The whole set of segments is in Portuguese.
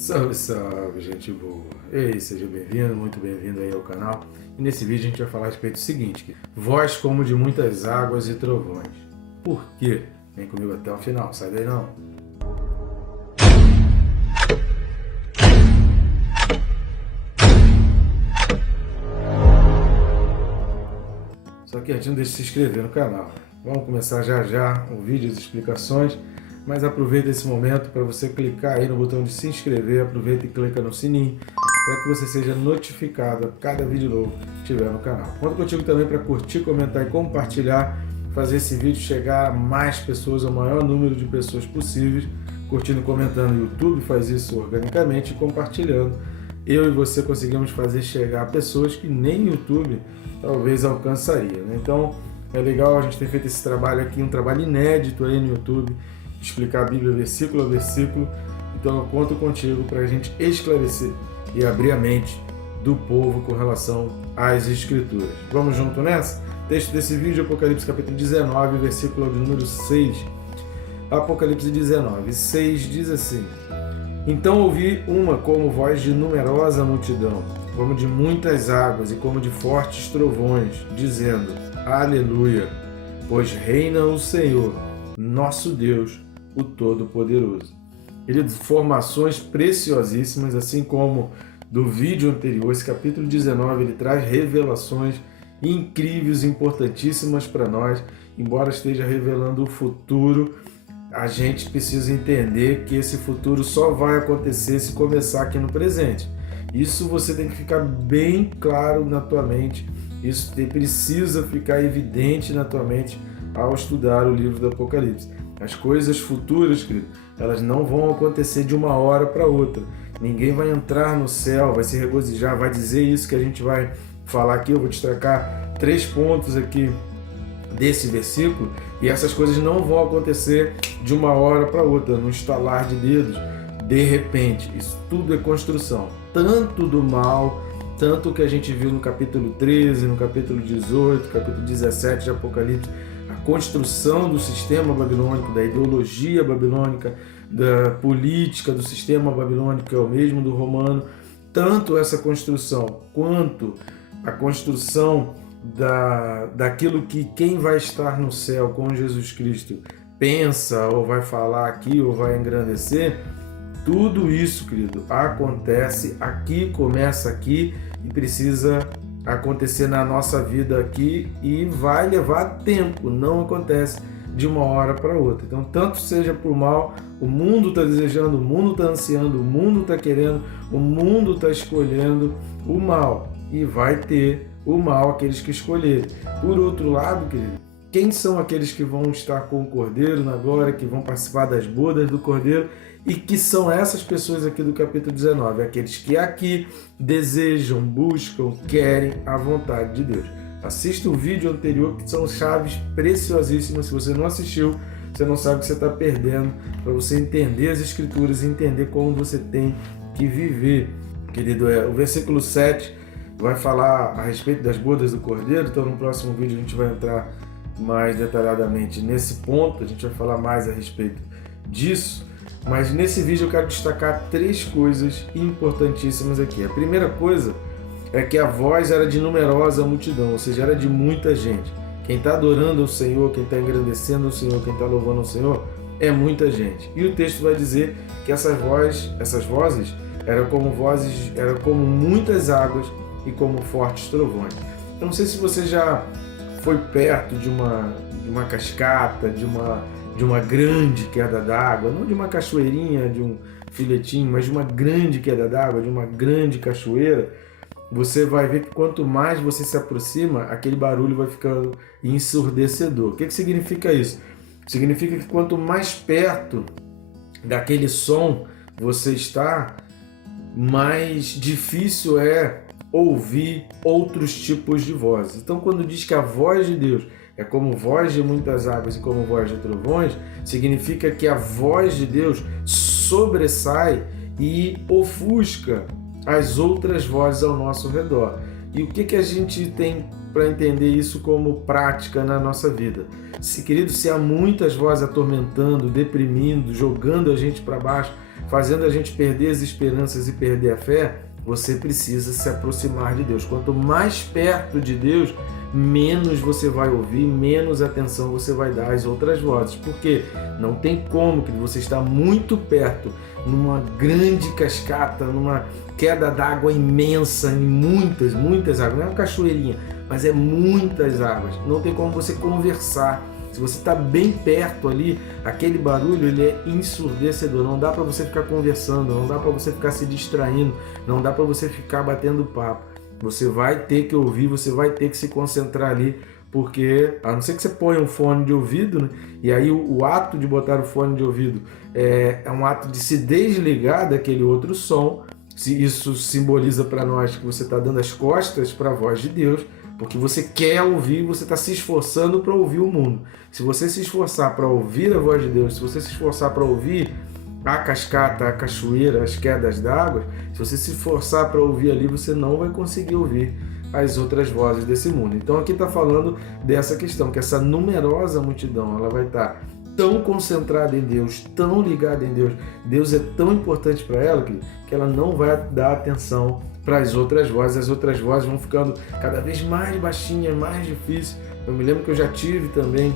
Salve, salve, gente boa! Ei, seja bem-vindo, muito bem-vindo aí ao canal. E nesse vídeo a gente vai falar a respeito do seguinte: voz como de muitas águas e trovões. Por quê? Vem comigo até o final, sai daí não. Só que antes não deixe de se inscrever no canal. Vamos começar já já o vídeo, as explicações. Mas aproveita esse momento para você clicar aí no botão de se inscrever, aproveita e clica no sininho para que você seja notificado a cada vídeo novo que tiver no canal. Conto contigo também para curtir, comentar e compartilhar, fazer esse vídeo chegar a mais pessoas, ao maior número de pessoas possíveis, curtindo e comentando no YouTube, faz isso organicamente e compartilhando. Eu e você conseguimos fazer chegar a pessoas que nem o YouTube talvez alcançaria, né? Então é legal a gente ter feito esse trabalho aqui, um trabalho inédito aí no YouTube, explicar a Bíblia versículo a versículo. Então eu conto contigo para a gente esclarecer e abrir a mente do povo com relação às Escrituras. Vamos junto nessa? Texto desse vídeo, Apocalipse capítulo 19, versículo de número 6. Apocalipse 19, 6 diz assim: Então ouvi uma como voz de numerosa multidão, como de muitas águas e como de fortes trovões, dizendo: Aleluia! Pois reina o Senhor, nosso Deus, o Todo-Poderoso. Queridos, informações preciosíssimas, assim como do vídeo anterior, esse capítulo 19, ele traz revelações incríveis, importantíssimas para nós. Embora esteja revelando o futuro, a gente precisa entender que esse futuro só vai acontecer se começar aqui no presente. Isso você tem que ficar bem claro na tua mente, isso precisa ficar evidente na tua mente ao estudar o livro do Apocalipse. As coisas futuras, querido, elas não vão acontecer de uma hora para outra. Ninguém vai entrar no céu, vai se regozijar, vai dizer isso que a gente vai falar aqui. Eu vou destacar 3 pontos aqui desse versículo, e essas coisas não vão acontecer de uma hora para outra, no estalar de dedos, de repente. Isso tudo é construção, tanto do mal, tanto o que a gente viu no capítulo 13, no capítulo 18, capítulo 17 de Apocalipse, a construção do sistema babilônico, da ideologia babilônica, da política do sistema babilônico, que é o mesmo do romano. Tanto essa construção quanto a construção daquilo que quem vai estar no céu com Jesus Cristo pensa, ou vai falar aqui, ou vai engrandecer, tudo isso, querido, acontece aqui, começa aqui e precisa acontecer na nossa vida aqui e vai levar tempo, não acontece de uma hora para outra. Então, tanto seja por mal, o mundo está desejando, o mundo está ansiando, o mundo está querendo, o mundo está escolhendo o mal, e vai ter o mal aqueles que escolherem. Por outro lado, querido, quem são aqueles que vão estar com o Cordeiro na glória, que vão participar das bodas do Cordeiro? E que são essas pessoas aqui do capítulo 19, aqueles que aqui desejam, buscam, querem a vontade de Deus. Assista o vídeo anterior, que são chaves preciosíssimas. Se você não assistiu, você não sabe o que você está perdendo, para você entender as Escrituras e entender como você tem que viver. Querido, o versículo 7 vai falar a respeito das bodas do Cordeiro, então no próximo vídeo a gente vai entrar mais detalhadamente nesse ponto, a gente vai falar mais a respeito disso. Mas nesse vídeo eu quero destacar 3 coisas importantíssimas aqui. A primeira coisa é que a voz era de numerosa multidão, ou seja, era de muita gente. Quem está adorando o Senhor, quem está engrandecendo o Senhor, quem está louvando o Senhor, é muita gente. E o texto vai dizer que essas vozes eram como muitas águas e como fortes trovões. Eu não sei se você já foi perto de uma cascata, de uma grande queda d'água, não de uma cachoeirinha, de um filetinho, mas de uma grande queda d'água, de uma grande cachoeira. Você vai ver que quanto mais você se aproxima, aquele barulho vai ficando ensurdecedor. O que significa isso? Significa que quanto mais perto daquele som você está, mais difícil é ouvir outros tipos de vozes. Então, quando diz que a voz de Deus é como voz de muitas águas e como voz de trovões, significa que a voz de Deus sobressai e ofusca as outras vozes ao nosso redor. E o que a gente tem para entender isso como prática na nossa vida? Querido, se há muitas vozes atormentando, deprimindo, jogando a gente para baixo, fazendo a gente perder as esperanças e perder a fé, você precisa se aproximar de Deus. Quanto mais perto de Deus, menos você vai ouvir, menos atenção você vai dar às outras vozes. Porque não tem como que você está muito perto, numa grande cascata, numa queda d'água imensa, em muitas águas. Não é uma cachoeirinha, mas é muitas águas. Não tem como você conversar. Se você está bem perto ali, aquele barulho ele é ensurdecedor. Não dá para você ficar conversando, não dá para você ficar se distraindo, não dá para você ficar batendo papo. Você vai ter que ouvir, você vai ter que se concentrar ali, porque a não ser que você ponha um fone de ouvido, né? E aí o ato de botar o fone de ouvido é um ato de se desligar daquele outro som. Isso simboliza para nós que você está dando as costas para a voz de Deus, porque você quer ouvir, você está se esforçando para ouvir o mundo. Se você se esforçar para ouvir a voz de Deus, se você se esforçar para ouvir a cascata, a cachoeira, as quedas d'água, se você se esforçar para ouvir ali, você não vai conseguir ouvir as outras vozes desse mundo. Então aqui está falando dessa questão, que essa numerosa multidão, ela vai estar tão concentrada em Deus, tão ligada em Deus, Deus é tão importante para ela que ela não vai dar atenção para as outras vozes vão ficando cada vez mais baixinhas, mais difíceis. Eu me lembro que eu já tive também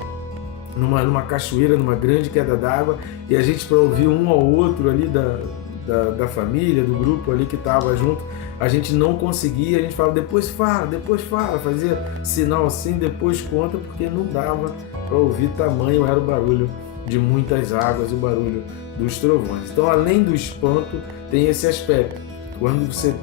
numa cachoeira, numa grande queda d'água, e a gente, para ouvir um ao outro ali da família, do grupo ali que estava junto, a gente não conseguia, a gente falava, depois fala, fazia sinal assim, depois conta, porque não dava para ouvir, tamanho era o barulho de muitas águas, o barulho dos trovões. Então, além do espanto, tem esse aspecto.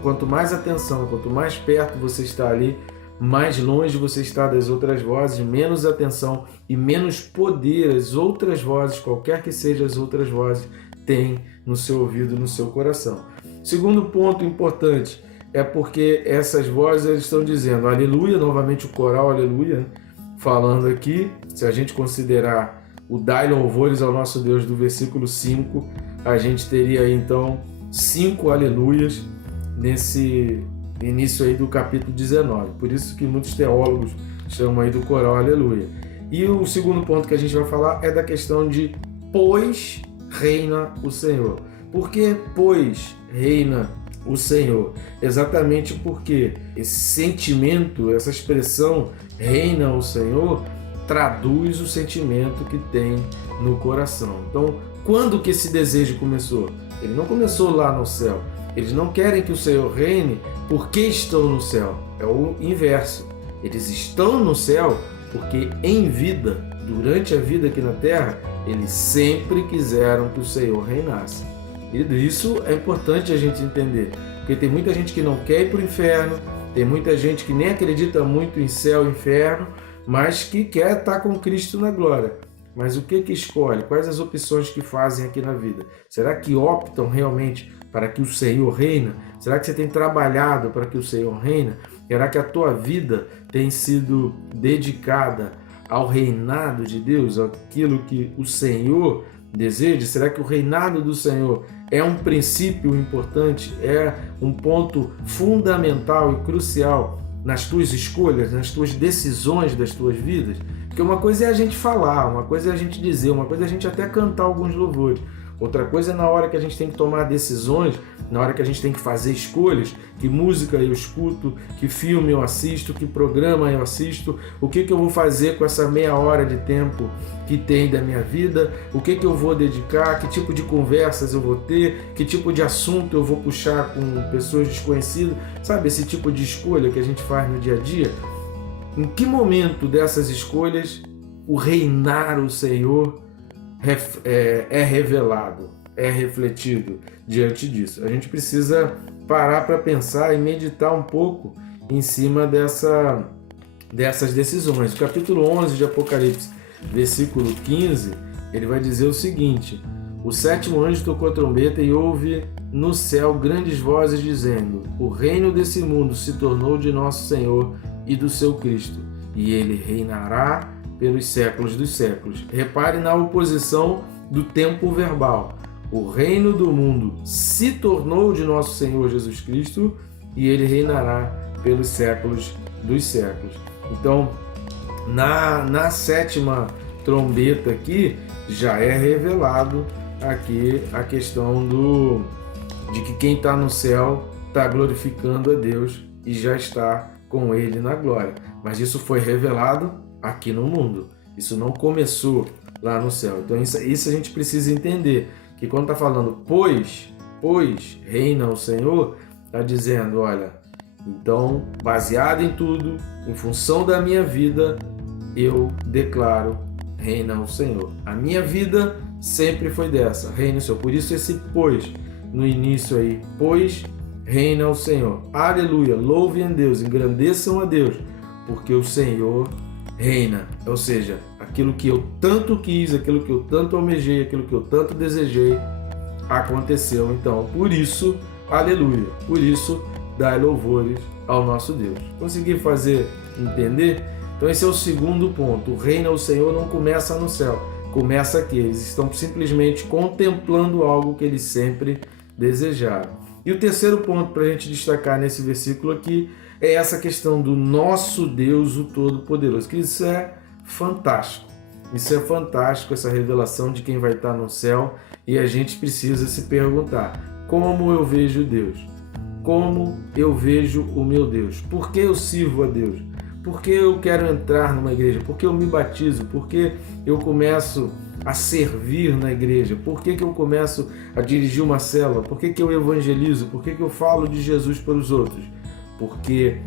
Quanto mais atenção, quanto mais perto você está ali, mais longe você está das outras vozes, menos atenção e menos poder as outras vozes, qualquer que sejam as outras vozes, têm no seu ouvido, no seu coração. Segundo ponto importante é porque essas vozes estão dizendo aleluia, novamente o coral aleluia, falando aqui, se a gente considerar o dai louvores ao nosso Deus do versículo 5, a gente teria aí então 5 aleluias nesse início aí do capítulo 19. Por isso que muitos teólogos chamam aí do coral aleluia. E o segundo ponto que a gente vai falar é da questão de pois reina o Senhor. Por que pois reina o Senhor? Exatamente porque esse sentimento, essa expressão reina o Senhor, traduz o sentimento que tem no coração. Então, quando que esse desejo começou? Ele não começou lá no céu. Eles não querem que o Senhor reine porque estão no céu. É o inverso. Eles estão no céu porque em vida, durante a vida aqui na terra, eles sempre quiseram que o Senhor reinasse. E isso é importante a gente entender. Porque tem muita gente que não quer ir para o inferno, tem muita gente que nem acredita muito em céu e inferno, mas que quer estar com Cristo na glória. Mas o que escolhe? Quais as opções que fazem aqui na vida? Será que optam realmente para que o Senhor reina? Será que você tem trabalhado para que o Senhor reina? Será que a tua vida tem sido dedicada ao reinado de Deus, aquilo que o Senhor deseja? Será que o reinado do Senhor é um princípio importante, é um ponto fundamental e crucial nas tuas escolhas, nas tuas decisões das tuas vidas? Porque uma coisa é a gente falar, uma coisa é a gente dizer, uma coisa é a gente até cantar alguns louvores. Outra coisa é na hora que a gente tem que tomar decisões, na hora que a gente tem que fazer escolhas, que música eu escuto, que filme eu assisto, que programa eu assisto, o que eu vou fazer com essa meia hora de tempo que tem da minha vida, o que eu vou dedicar, que tipo de conversas eu vou ter, que tipo de assunto eu vou puxar com pessoas desconhecidas, sabe, esse tipo de escolha que a gente faz no dia a dia. Em que momento dessas escolhas o reinar o Senhor é revelado, é refletido diante disso? A gente precisa parar para pensar e meditar um pouco em cima dessas decisões. O capítulo 11 de Apocalipse, versículo 15, ele vai dizer o seguinte: o sétimo anjo tocou a trombeta e houve no céu grandes vozes dizendo: o reino desse mundo se tornou de nosso Senhor e do seu Cristo, e ele reinará pelos séculos dos séculos. Repare na oposição do tempo verbal. O reino do mundo se tornou de nosso Senhor Jesus Cristo e ele reinará pelos séculos dos séculos. Então, na sétima trombeta aqui, já é revelado aqui a questão de que quem está no céu está glorificando a Deus e já está com Ele na glória. Mas isso foi revelado aqui no mundo. Isso não começou lá no céu. Então isso a gente precisa entender, que quando está falando pois reina o Senhor, está dizendo, olha, então baseado em tudo, em função da minha vida, eu declaro reina o Senhor. A minha vida sempre foi dessa, reina o Senhor. Por isso esse pois no início aí, pois reina o Senhor. Aleluia, louvem a Deus, engrandeçam a Deus, porque o Senhor reina. Ou seja, aquilo que eu tanto quis, aquilo que eu tanto almejei, aquilo que eu tanto desejei, aconteceu. Então, por isso, aleluia, por isso, dai louvores ao nosso Deus. Consegui fazer entender? Então esse é o segundo ponto. O reino ao Senhor não começa no céu, começa aqui. Eles estão simplesmente contemplando algo que eles sempre desejaram. E o terceiro ponto para a gente destacar nesse versículo aqui é essa questão do nosso Deus, o Todo-Poderoso. Que isso é fantástico. Isso é fantástico, essa revelação de quem vai estar no céu. E a gente precisa se perguntar, como eu vejo Deus? Como eu vejo o meu Deus? Por que eu sirvo a Deus? Por que eu quero entrar numa igreja? Por que eu me batizo? Por que eu começo a servir na igreja? Por que eu começo a dirigir uma célula? Por que eu evangelizo? Por que eu falo de Jesus para os outros? Porque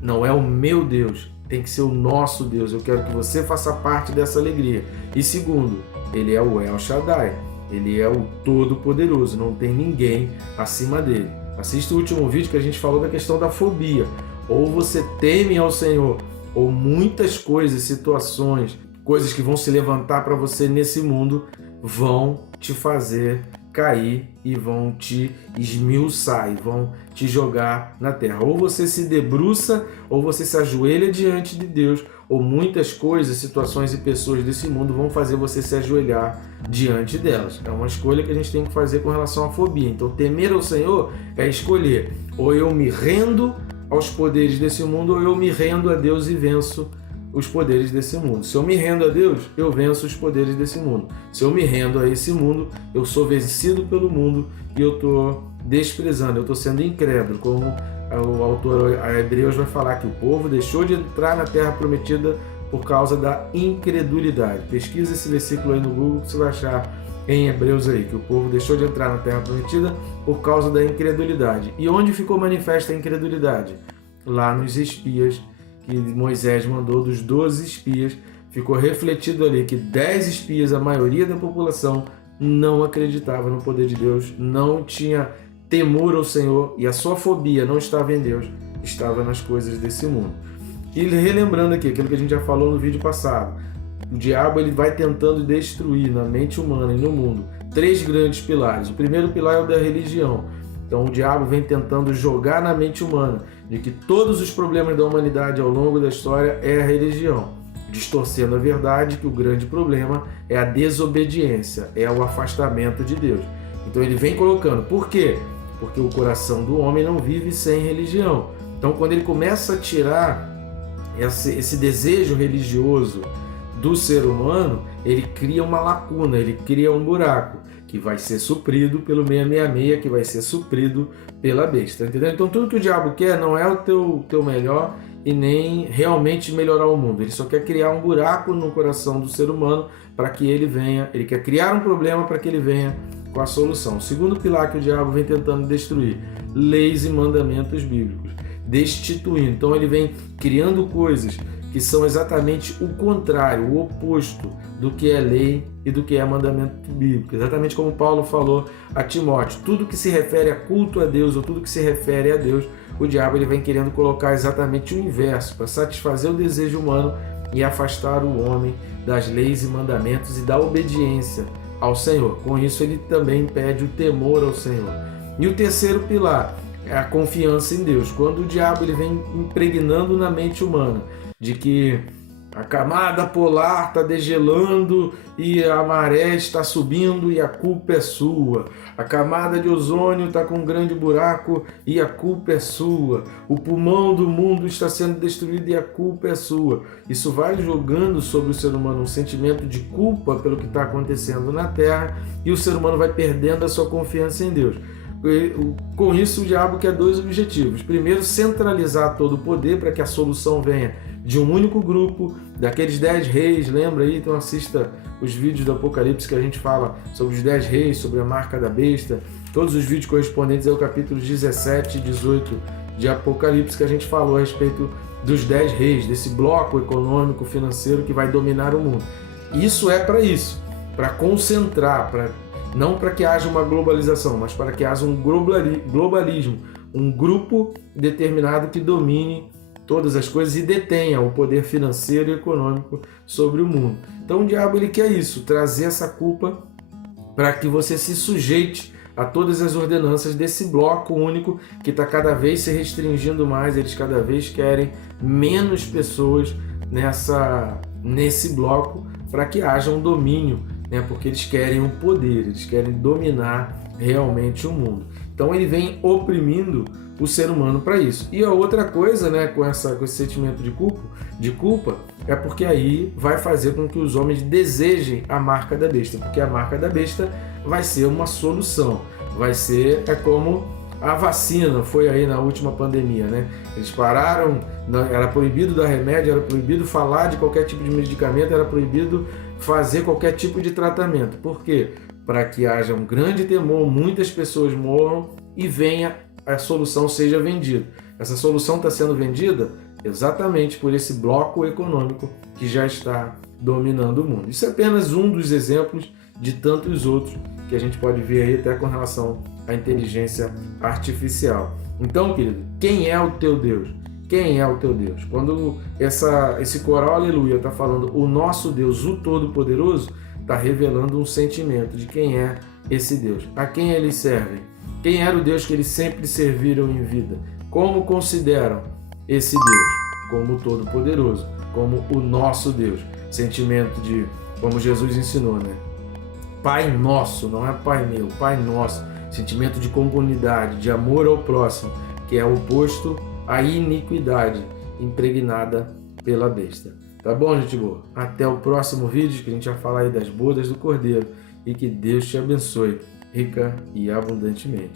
não é o meu Deus, tem que ser o nosso Deus. Eu quero que você faça parte dessa alegria. E segundo, Ele é o El Shaddai, Ele é o Todo-Poderoso, não tem ninguém acima dele. Assista o último vídeo que a gente falou da questão da fobia. Ou você teme ao Senhor, ou muitas coisas, situações, coisas que vão se levantar para você nesse mundo vão te fazer cair e vão te esmiuçar e vão te jogar na terra. Ou você se debruça, ou você se ajoelha diante de Deus, ou muitas coisas, situações e pessoas desse mundo vão fazer você se ajoelhar diante delas. É uma escolha que a gente tem que fazer com relação à fobia. Então, temer ao Senhor é escolher, ou eu me rendo aos poderes desse mundo, ou eu me rendo a Deus e venço os poderes desse mundo. Se eu me rendo a Deus, eu venço os poderes desse mundo. Se eu me rendo a esse mundo, eu sou vencido pelo mundo e eu estou desprezando, eu estou sendo incrédulo, como o autor a Hebreus vai falar que o povo deixou de entrar na terra prometida por causa da incredulidade. Pesquisa esse versículo aí no Google que você vai achar em Hebreus aí, que o povo deixou de entrar na terra prometida por causa da incredulidade. E onde ficou manifesta a incredulidade? Lá nos espias que Moisés mandou, dos 12 espias, ficou refletido ali que 10 espias, a maioria da população, não acreditava no poder de Deus, não tinha temor ao Senhor, e a sua fobia não estava em Deus, estava nas coisas desse mundo. E relembrando aqui aquilo que a gente já falou no vídeo passado, o diabo ele vai tentando destruir na mente humana e no mundo 3 grandes pilares. O primeiro pilar é o da religião. Então o diabo vem tentando jogar na mente humana de que todos os problemas da humanidade ao longo da história é a religião, distorcendo a verdade que o grande problema é a desobediência, é o afastamento de Deus. Então ele vem colocando, por quê? Porque o coração do homem não vive sem religião. Então quando ele começa a tirar esse desejo religioso do ser humano, ele cria uma lacuna, ele cria um buraco que vai ser suprido pelo 666, que vai ser suprido pela besta, entendeu? Então tudo que o diabo quer não é o teu melhor e nem realmente melhorar o mundo. Ele só quer criar um buraco no coração do ser humano para que ele venha, ele quer criar um problema para que ele venha com a solução. O segundo pilar que o diabo vem tentando destruir, leis e mandamentos bíblicos, destituindo. Então ele vem criando coisas que são exatamente o contrário, o oposto do que é lei e do que é mandamento bíblico. Exatamente como Paulo falou a Timóteo, tudo que se refere a culto a Deus ou tudo que se refere a Deus, o diabo ele vem querendo colocar exatamente o inverso, para satisfazer o desejo humano e afastar o homem das leis e mandamentos e da obediência ao Senhor. Com isso ele também impede o temor ao Senhor. E o terceiro pilar é a confiança em Deus. Quando o diabo ele vem impregnando na mente humana de que A camada polar está degelando e a maré está subindo e a culpa é sua. A camada de ozônio está com um grande buraco e a culpa é sua. O pulmão do mundo está sendo destruído e a culpa é sua. Isso vai jogando sobre o ser humano um sentimento de culpa pelo que está acontecendo na Terra e o ser humano vai perdendo a sua confiança em Deus. Com isso, o diabo quer dois objetivos. Primeiro, centralizar todo o poder para que a solução venha de um único grupo, daqueles 10 reis, lembra aí? Então assista os vídeos do Apocalipse que a gente fala sobre os 10 reis, sobre a marca da besta, todos os vídeos correspondentes ao capítulo 17 e 18 de Apocalipse que a gente falou a respeito dos 10 reis, desse bloco econômico, financeiro que vai dominar o mundo. Isso é para concentrar, não para que haja uma globalização, mas para que haja um globalismo, um grupo determinado que domine todas as coisas e detenha o poder financeiro e econômico sobre o mundo. Então o diabo ele quer isso, trazer essa culpa para que você se sujeite a todas as ordenanças desse bloco único que está cada vez se restringindo mais, eles cada vez querem menos pessoas nesse bloco para que haja um domínio, porque eles querem o poder, eles querem dominar realmente o mundo. Então ele vem oprimindo o ser humano para isso. E a outra coisa, com esse sentimento de culpa, é porque aí vai fazer com que os homens desejem a marca da besta, porque a marca da besta vai ser uma solução, é como a vacina foi aí na última pandemia, Eles pararam, era proibido dar remédio, era proibido falar de qualquer tipo de medicamento, era proibido fazer qualquer tipo de tratamento. Por quê? Para que haja um grande temor, muitas pessoas morram e a solução seja vendida. Essa solução está sendo vendida exatamente por esse bloco econômico que já está dominando o mundo. Isso é apenas um dos exemplos de tantos outros que a gente pode ver aí até com relação à inteligência artificial. Então, querido, quem é o teu Deus? Quem é o teu Deus? Quando esse coral Aleluia está falando o nosso Deus, o Todo-Poderoso, está revelando um sentimento de quem é esse Deus, a quem eles servem, quem era o Deus que eles sempre serviram em vida, como consideram esse Deus, como o Todo-Poderoso, como o nosso Deus. Sentimento de, como Jesus ensinou, Pai nosso, não é Pai meu, Pai nosso. Sentimento de comunidade, de amor ao próximo, que é oposto à iniquidade impregnada pela besta. Tá bom, gente boa? Até o próximo vídeo, que a gente vai falar aí das bodas do Cordeiro. E que Deus te abençoe, rica e abundantemente.